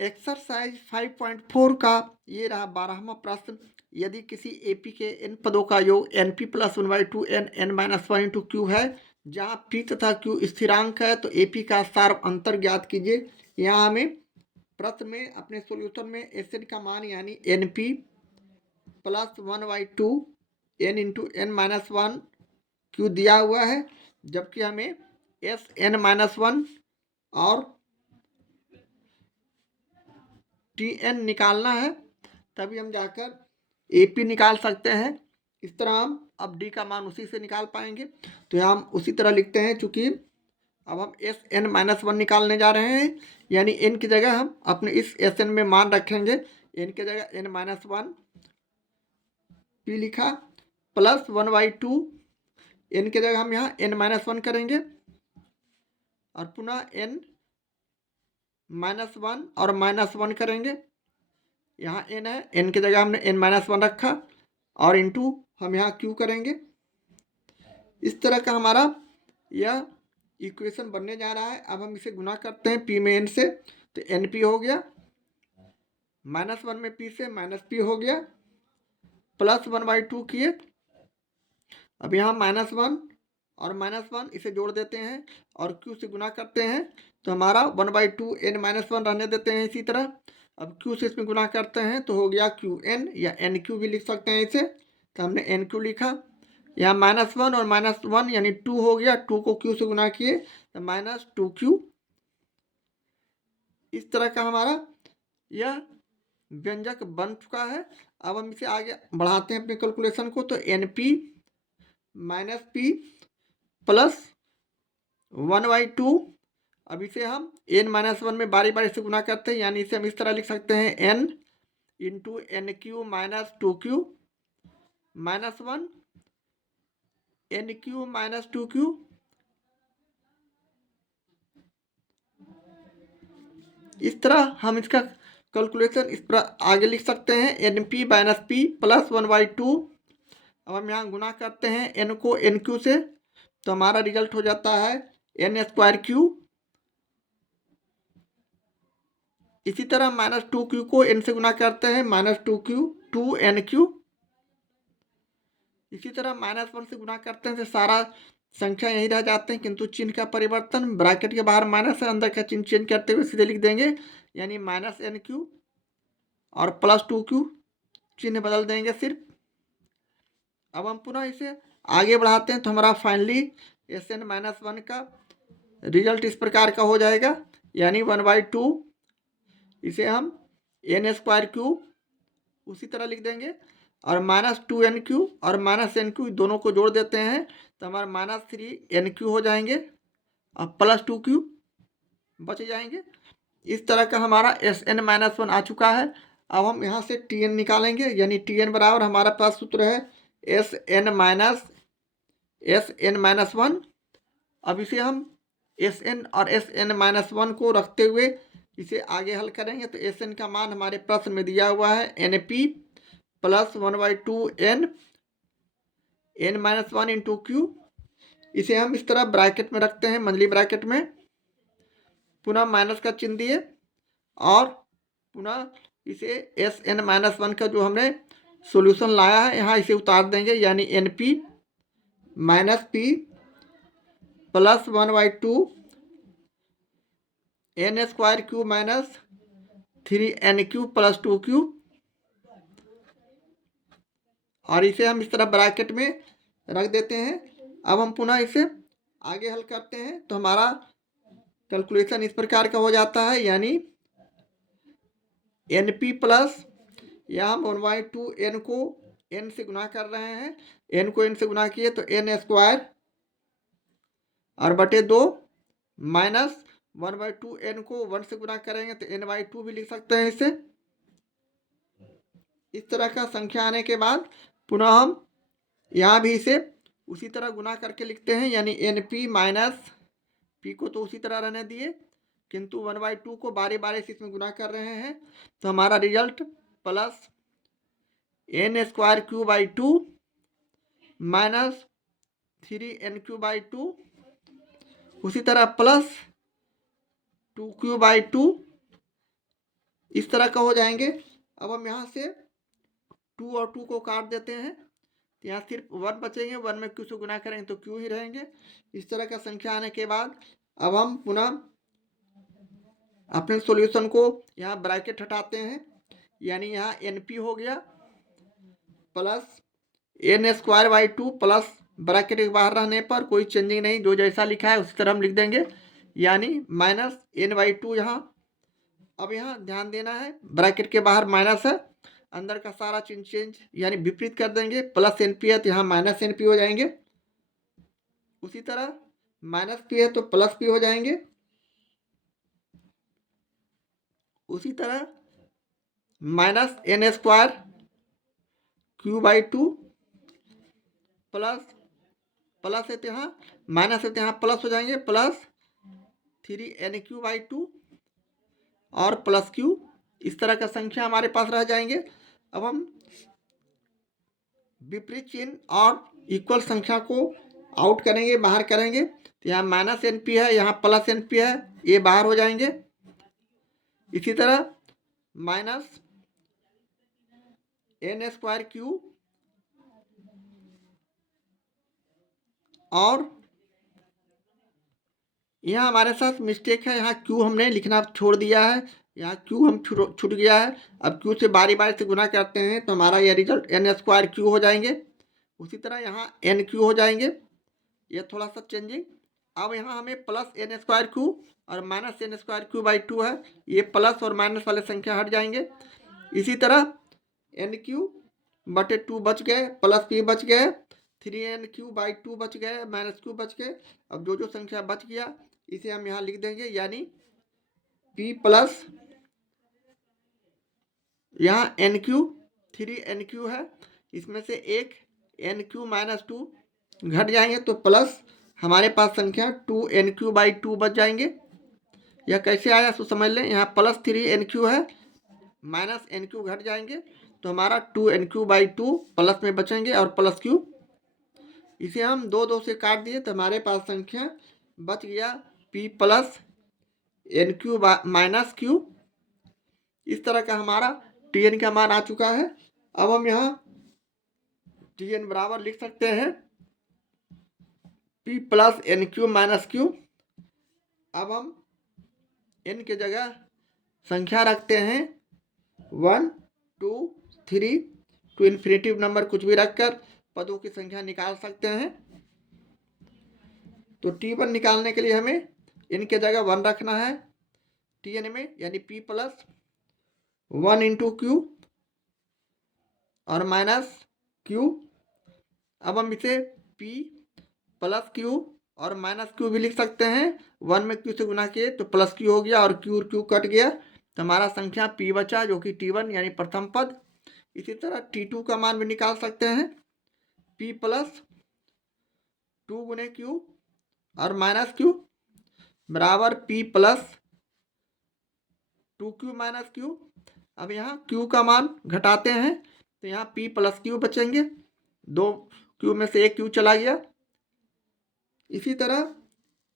Exercise 5.4 का ये रहा 12वां प्रश्न। यदि किसी एपी के n पदों का योग np plus 1/2 n minus one into Q है, जहाँ p तथा q स्थिरांक है, तो एपी का सार्व अंतर ज्ञात कीजिए। यहाँ हमें प्रश्न में अपने सॉल्यूशन में एन का मान यानी np plus 1/2 n into n minus one Q दिया हुआ है, जबकि हमें एस n माइनस वन और टी एन निकालना है, तभी हम जाकर एपी निकाल सकते हैं। इस तरह हम अब डी का मान उसी से निकाल पाएंगे। तो यहाँ हम उसी तरह लिखते हैं, चूंकि अब हम एस एन माइनस वन निकालने जा रहे हैं, यानी एन की जगह हम अपने इस एस एन में मान रखेंगे। एन की जगह एन माइनस वन पी लिखा प्लस 1/2 एन की जगह हम यहाँ एन माइनस वन करेंगे और पुनः एन माइनस वन और माइनस वन करेंगे। यहाँ एन है, एन की जगह हमने एन माइनस वन रखा और इंटू हम यहाँ क्यू करेंगे। इस तरह का हमारा यह इक्वेशन बनने जा रहा है। अब हम इसे गुना करते हैं पी में एन से, तो एन पी हो गया, माइनस वन में पी से माइनस पी हो गया, प्लस 1/2 किए। अब यहाँ माइनस वन और माइनस वन इसे जोड़ देते हैं और क्यू से गुना करते हैं, तो हमारा 1/2 n माइनस वन रहने देते हैं इसी तरह। अब क्यू से इसमें गुना करते हैं तो हो गया क्यू एन, या एन क्यू भी लिख सकते हैं इसे, तो हमने एन क्यू लिखा। यहाँ माइनस वन और माइनस वन यानी टू हो गया, टू को क्यू से गुना किए तो माइनस टू क्यू। इस तरह का हमारा यह व्यंजक बन चुका है। अब हम इसे आगे बढ़ाते हैं अपने कैलकुलेशन को, तो N P minus P plus 1/2। अब इसे हम एन माइनस वन में बारी बारी से गुना करते हैं, यानी इसे हम इस तरह लिख सकते हैं N into N Q minus two Q minus one N Q minus two Q. इस तरह हम इसका कैलकुलेशन इस पर आगे लिख सकते हैं, N P minus P plus 1/2। अब हम यहाँ गुना करते हैं एन को एन क्यू से, तो हमारा रिजल्ट हो जाता है एन स्क्वायर क्यू। इसी तरह माइनस टू क्यू को एन से गुना करते हैं, minus two Q two N Q. इसी तरह माइनस वन से गुना करते हैं तो सारा संख्या यही रह जाते हैं, किंतु चिन्ह का परिवर्तन, ब्रैकेट के बाहर माइनस है, अंदर का चिन्ह चेंज करते हुए सीधे लिख देंगे, यानी माइनस एन क्यू और प्लस टू क्यू, चिन्ह बदल देंगे सिर्फ। अब हम पुनः इसे आगे बढ़ाते हैं तो हमारा finally S N minus one का रिजल्ट इस प्रकार का हो जाएगा, यानी 1/2 इसे हम एन स्क्वायर क्यू उसी तरह लिख देंगे और माइनस टू एन क्यू और माइनस एन क्यू दोनों को जोड़ देते हैं, तो हमारा माइनस 3 एन क्यू हो जाएंगे और प्लस टू क्यू बच जाएंगे। इस तरह का हमारा एस एन माइनस वन आ चुका है। अब हम यहाँ से टी एन निकालेंगे, यानी टी एन बराबर हमारा पास सूत्र है एस एन माइनस वन। अब इसे हम एस एन और एस एन माइनस वन को रखते हुए इसे आगे हल करेंगे, तो एस एन का मान हमारे प्रश्न में दिया हुआ है N P plus 1/2 N minus one into Q. इसे हम इस तरह ब्रैकेट में रखते हैं, मंझली ब्रैकेट में, पुनः माइनस का चिन्ह दिए और पुनः इसे एस एन माइनस वन का जो हमने सॉल्यूशन लाया है यहाँ इसे उतार देंगे, यानी N P minus P plus 1/2 N square Q minus 3 N Q plus two Q. और इसे हम इस तरह ब्रैकेट में रख देते हैं। अब हम पुनः इसे आगे हल करते हैं तो हमारा कैलकुलेशन इस प्रकार का हो जाता है, यानी एन पी प्लस, यहाँ हम 1/2 एन को एन से गुना कर रहे हैं, एन को एन से गुना किए तो एन स्क्वायर और बटे दो माइनस 1/2 एन को वन से गुना करेंगे तो n/2 भी लिख सकते हैं इसे। इस तरह का संख्या आने के बाद पुनः हम यहाँ भी इसे उसी तरह गुना करके लिखते हैं, यानी एन पी माइनस पी को तो उसी तरह रहने दिए, किंतु 1/2 को बारी बारी से इसमें गुना कर रहे हैं, तो हमारा result plus N square Q by two minus 3 N Q by two, उसी तरह प्लस 2 क्यू बाई टू इस तरह का हो जाएंगे। अब हम यहाँ से 2 और 2 को काट देते हैं, तो यहाँ सिर्फ 1 बचेंगे, 1 में क्यू से गुना करेंगे तो क्यू ही रहेंगे। इस तरह का संख्या आने के बाद अब हम पुनः अपने सॉल्यूशन को यहाँ ब्रैकेट हटाते हैं, यानी यहाँ NP हो गया प्लस n²/2 प्लस ब्रैकेट के बाहर रहने पर कोई चेंजिंग नहीं, जो जैसा लिखा है उसी तरह हम लिख देंगे, यानी -n/2 यहाँ। अब यहाँ ध्यान देना है, ब्रैकेट के बाहर माइनस है, अंदर का सारा चेंज यानी विपरीत कर देंगे, प्लस NP है तो यहाँ -NP हो जाएंगे। उसी तरह -P है तो प्लस P हो जाएंगे। उसी तरह -n² q/2 प्लस है तो यहाँ माइनस है तो यहाँ प्लस हो जाएंगे, प्लस 3nq/2 और प्लस q। इस तरह का संख्या हमारे पास रह जाएंगे। अब हम विपरीत चिन्ह और इक्वल संख्या को आउट करेंगे, बाहर करेंगे, तो यहाँ -NP है, यहाँ प्लस NP है, ये बाहर हो जाएंगे। इसी तरह -n² और यहाँ हमारे साथ मिस्टेक है, यहाँ क्यू हमने लिखना छोड़ दिया है, यहाँ क्यू हम छूट गया है। अब क्यू से बारी बारी से गुना करते हैं तो हमारा यह रिजल्ट n² हो जाएंगे। उसी तरह यहाँ NQ हो जाएंगे, ये थोड़ा सा चेंजिंग। अब यहाँ हमें प्लस n² और -n²/2 है, ये प्लस और माइनस वाले संख्या हट जाएंगे। इसी तरह NQ/2 बच गए, प्लस P बच गए, 3nq/2 बच गए, -q बच गए। अब जो संख्या बच गया इसे हम यहाँ लिख देंगे, यानी P प्लस यहाँ NQ 3nq है, इसमें से एक NQ-2 घट जाएंगे तो प्लस हमारे पास संख्या 2nq/2 बच जाएंगे। यह कैसे आया सो समझ लें, यहाँ प्लस 3nq है, माइनस NQ घट जाएंगे तो हमारा 2nq/2 प्लस में बचेंगे और प्लस q। इसे हम 2 से काट दिए तो हमारे पास संख्या बच गया P प्लस NQ-q। इस तरह का हमारा Tn का मान आ चुका है। अब हम यहाँ Tn बराबर लिख सकते हैं P प्लस NQ-q। अब हम n के जगह संख्या रखते हैं 1 2 3 टू इन्फिनेटिव नंबर कुछ भी रखकर पदों की संख्या निकाल सकते हैं। तो T1 निकालने के लिए हमें n के जगह 1 रखना है Tn में, यानी P प्लस 1 × q और माइनस q। अब हम इसे P प्लस q और माइनस q भी लिख सकते हैं, 1 में q से गुना किए तो प्लस q हो गया और q और q कट गया तो हमारा संख्या P बचा, जो कि T1 यानी प्रथम पद। इसी तरह T2 का मान भी निकाल सकते हैं, P प्लस 2 × q और माइनस q बराबर P प्लस 2q - q। अब यहाँ q का मान घटाते हैं तो यहाँ P प्लस q बचेंगे, 2 q में से एक q चला गया। इसी तरह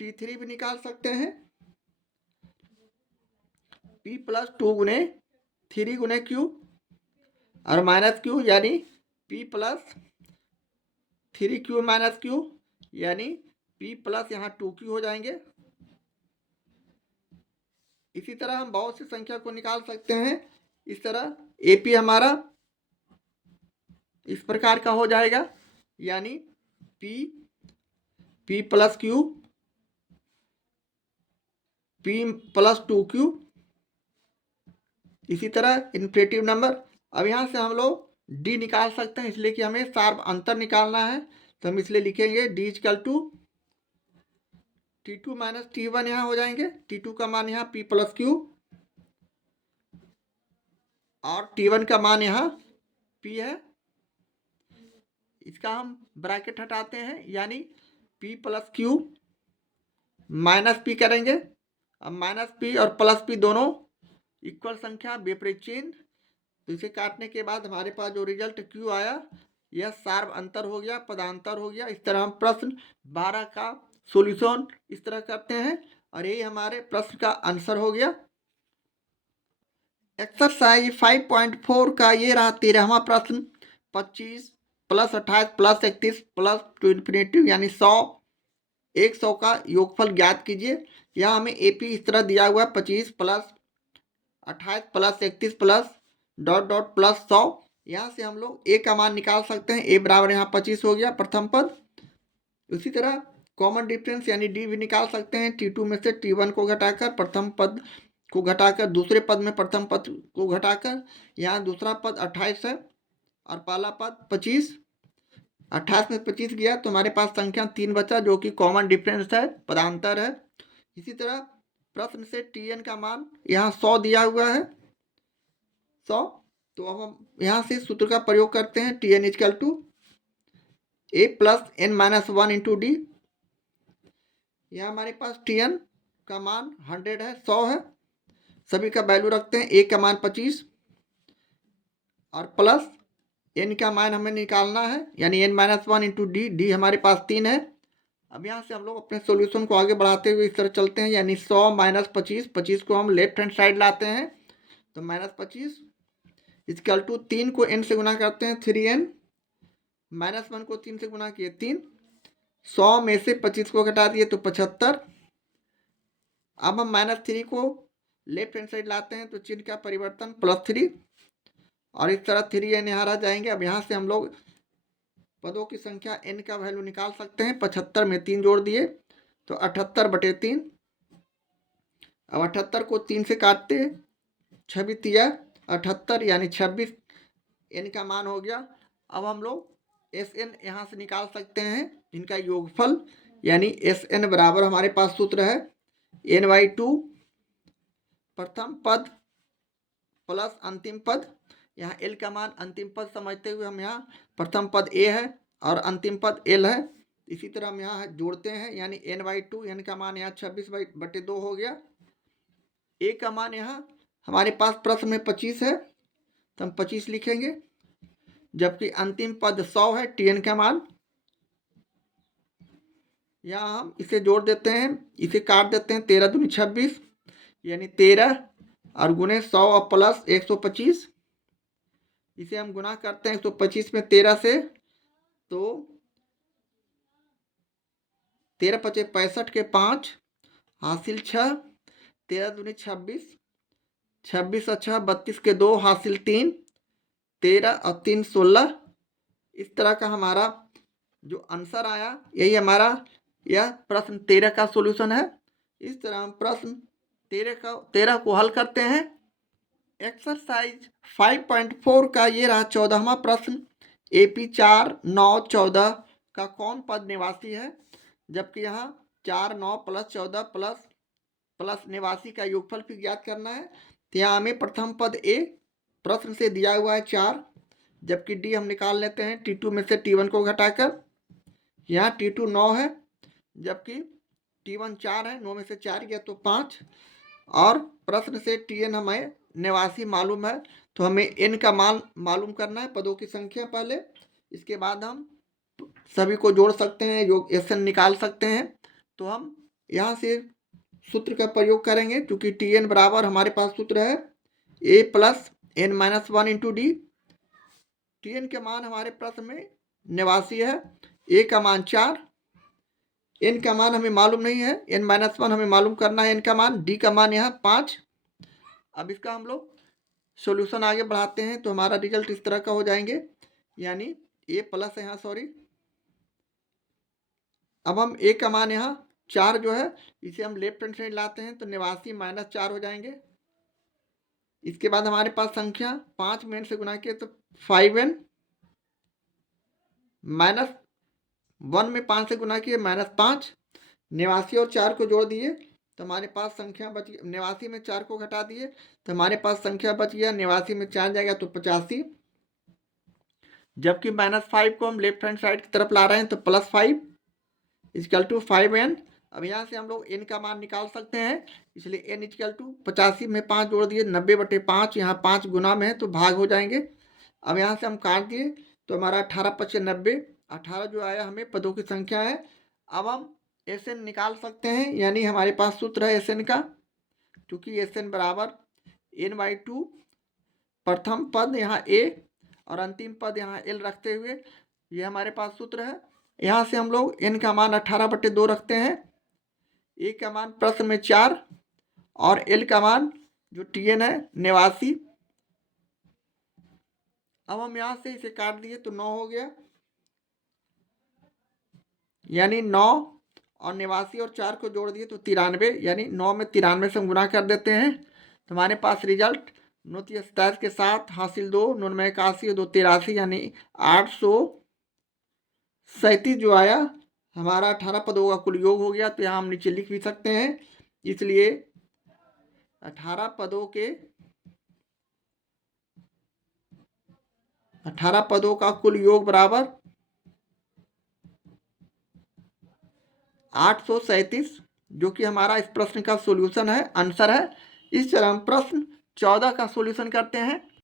T3 भी निकाल सकते हैं, P प्लस 2 × 3 × q और माइनस q, यानी P प्लस 3q - q, यानी P प्लस यहाँ 2q हो जाएंगे। इसी तरह हम बहुत सी संख्या को निकाल सकते हैं। इस तरह AP हमारा इस प्रकार का हो जाएगा, यानी P plus q, P plus 2q। इसी तरह इन्फिनेटिव नंबर। अब यहाँ से हम लोग D निकाल सकते हैं, इसलिए कि हमें शार्प अंतर निकालना है, तो हम इसलिए लिखेंगे D = T2 - T1 यहाँ हो जाएंगे। T2 का मान यहाँ P प्लस q और T1 का मान यहाँ P है। इसका हम ब्रैकेट हटाते हैं, यानी P plus q minus P करेंगे। अब माइनस P और प्लस P दोनों इक्वल संख्या, विपरीत चिन्ह, तो इसे काटने के बाद हमारे पास जो रिजल्ट Q आया यह सार्व अंतर हो गया, पदांतर हो गया। इस तरह हम प्रश्न 12 का सॉल्यूशन इस तरह करते हैं और यही हमारे प्रश्न का आंसर हो गया। एक्सरसाइज 5.4 का ये रहा 13वां प्रश्न। 25 plus 28 plus 31 plus two infinitive यानी 100 100 का योगफल ज्ञात कीजिए। यहाँ हमें एपी इस तरह दिया हुआ है 25 plus 28 plus 31 plus dot dot plus 100। यहाँ से हम लोग ए का मान निकाल सकते हैं। ए बराबर यहाँ 25 हो गया प्रथम पद। उसी तरह कॉमन डिफरेंस यानी डी भी निकाल सकते हैं। T2 में से T1 को घटाकर प्रथम पद को घटाकर दूसरे पद में प्रथम पद को घटाकर यहाँ दूसरा पद 28 है और पहला पद 25। 28 में 25 गया तो हमारे पास संख्या 3 बचा जो कि कॉमन डिफरेंस है, पदांतर है। इसी तरह प्रश्न से Tn का मान यहाँ 100 दिया हुआ है 100। तो अब हम यहाँ से सूत्र का प्रयोग करते हैं। Tn equal to A plus N minus 1 into D. यहाँ हमारे पास Tn का मान 100 है 100 है, सभी का वैल्यू रखते हैं। ए का मान 25 और प्लस एन का मान हमें निकालना है यानी N minus 1 into D. D हमारे पास 3 है। अब यहाँ से हम लोग अपने सॉल्यूशन को आगे बढ़ाते हुए इस तरह चलते हैं यानी 100 माइनस 25, 25 को हम लेफ्ट हैंड साइड लाते हैं तो माइनस 25 इजकल टू 3 को n से गुना करते हैं 3n माइनस 1 को 3 से गुना किए 3। 100 में से 25 को घटा दिए तो 75। अब हम माइनस 3 को लेफ्ट हैंड साइड लाते हैं तो चिन्ह का परिवर्तन +3 और इस तरह 3n यहाँ रह जाएंगे। अब यहाँ से हम लोग पदों की संख्या n का वैल्यू निकाल सकते हैं। 75 में 3 जोड़ दिए तो 78/3। अब 78 को 3 से काटते 26 तिया 78 यानी 26 n का मान हो गया। अब हम लोग Sn यहाँ से निकाल सकते हैं इनका योगफल यानी Sn बराबर हमारे पास सूत्र है n/2 प्रथम पद प्लस अंतिम पद। यहाँ l का मान अंतिम पद समझते हुए हम यहाँ प्रथम पद a है और अंतिम पद l है। इसी तरह हम यहाँ जोड़ते हैं यानी n/2 n का मान यहाँ 26/2 हो गया। a का मान यहाँ हमारे पास प्रश्न में 25 है तो हम 25 लिखेंगे, जबकि अंतिम पद 100 है। Tn का मान यहाँ हम इसे जोड़ देते हैं, इसे काट देते हैं 13 दूनी 26 यानी 13 और गुने 100 और प्लस 125। इसे हम गुना करते हैं 125 में 13 से तो 13 × 5 = 65 के 5 हासिल 6, 13 दूनी 26, 26 और 6 32 के 2 हासिल 3, 13 और 3 16। इस तरह का हमारा जो आंसर आया यही हमारा यह प्रश्न 13 का सॉल्यूशन है। इस तरह हम प्रश्न 13 को हल करते हैं। एक्सरसाइज 5.4 का ये रहा 14वां प्रश्न। AP 4 9 14 का कौन पद निवासी है, जबकि यहाँ 4 9 प्लस 14 प्लस निवासी का योगफल भी ज्ञात करना है। तो यहाँ हमें प्रथम पद A प्रश्न से दिया हुआ है 4, जबकि D हम निकाल लेते हैं T2 में से T1 को घटाकर। यहाँ T2 9 है जबकि T1 4 है, 9 में से 4 गया तो 5। और प्रश्न से Tn हमें निवासी मालूम है तो हमें n का मान मालूम करना है, पदों की संख्या पहले, इसके बाद हम सभी को जोड़ सकते हैं, योग Sn निकाल सकते हैं। तो हम यहाँ से सूत्र का प्रयोग करेंगे क्योंकि Tn बराबर हमारे पास सूत्र है a plus n-1 into D. Tn के मान हमारे प्रश्न में निवासी है, a का मान 4, n का मान हमें मालूम नहीं है, n-1 हमें मालूम करना है n का मान, d का मान यहाँ 5। अब इसका हम लोग सॉल्यूशन आगे बढ़ाते हैं तो हमारा रिजल्ट इस तरह का हो जाएंगे यानी a प्लस यहाँ सॉरी। अब हम a का मान यहाँ 4 जो है इसे हम लेफ्ट हैंड साइड लाते हैं तो निवासी -4 हो जाएंगे। इसके बाद हमारे पास संख्या 5 में n से गुना किए तो 5n -1 में 5 से गुना किए -5। निवासी और 4 को जोड़ दिए तो हमारे पास संख्या बच गई, निवासी में 4 को घटा दिए तो हमारे पास संख्या बच गया, निवासी में 4 जाएगा तो 85। जबकि -5 को हम लेफ्ट हैंड साइड की तरफ ला रहे हैं तो +5 इजकल टू 5n। अब यहाँ से हम लोग n का मान निकाल सकते हैं, इसलिए n इजकल टू 85 में 5 जोड़ दिए 90/5, यहाँ 5 गुना में है तो भाग हो जाएंगे। अब यहाँ से हम काट दिए तो हमारा 18×5 = 90, 18 जो आया हमें पदों की संख्या है। अब हम Sn निकाल सकते हैं यानी हमारे पास सूत्र है Sn का, क्योंकि Sn बराबर n/2 प्रथम पद यहाँ a और अंतिम पद यहाँ l रखते हुए ये हमारे पास सूत्र है। यहाँ से हम लोग n का मान 18/2 रखते हैं, a का मान प्रश्न में 4 और l का मान जो Tn है 89। अब हम यहाँ से इसे काट दिए तो 9 हो गया, यानी 9 और 89 और 4 को जोड़ दिए तो 93, यानी 9 में 93 से हम गुना कर देते हैं तो हमारे पास रिजल्ट 927 के साथ हासिल 2, 9 में 81 और 2 83, यानी 837 जो आया हमारा 18 पदों का कुल योग हो गया। तो यहाँ हम नीचे लिख भी सकते हैं, इसलिए 18 पदों का कुल योग बराबर 837, जो कि हमारा इस प्रश्न का सॉल्यूशन है, आंसर है। इस तरह हम प्रश्न 14 का सॉल्यूशन करते हैं।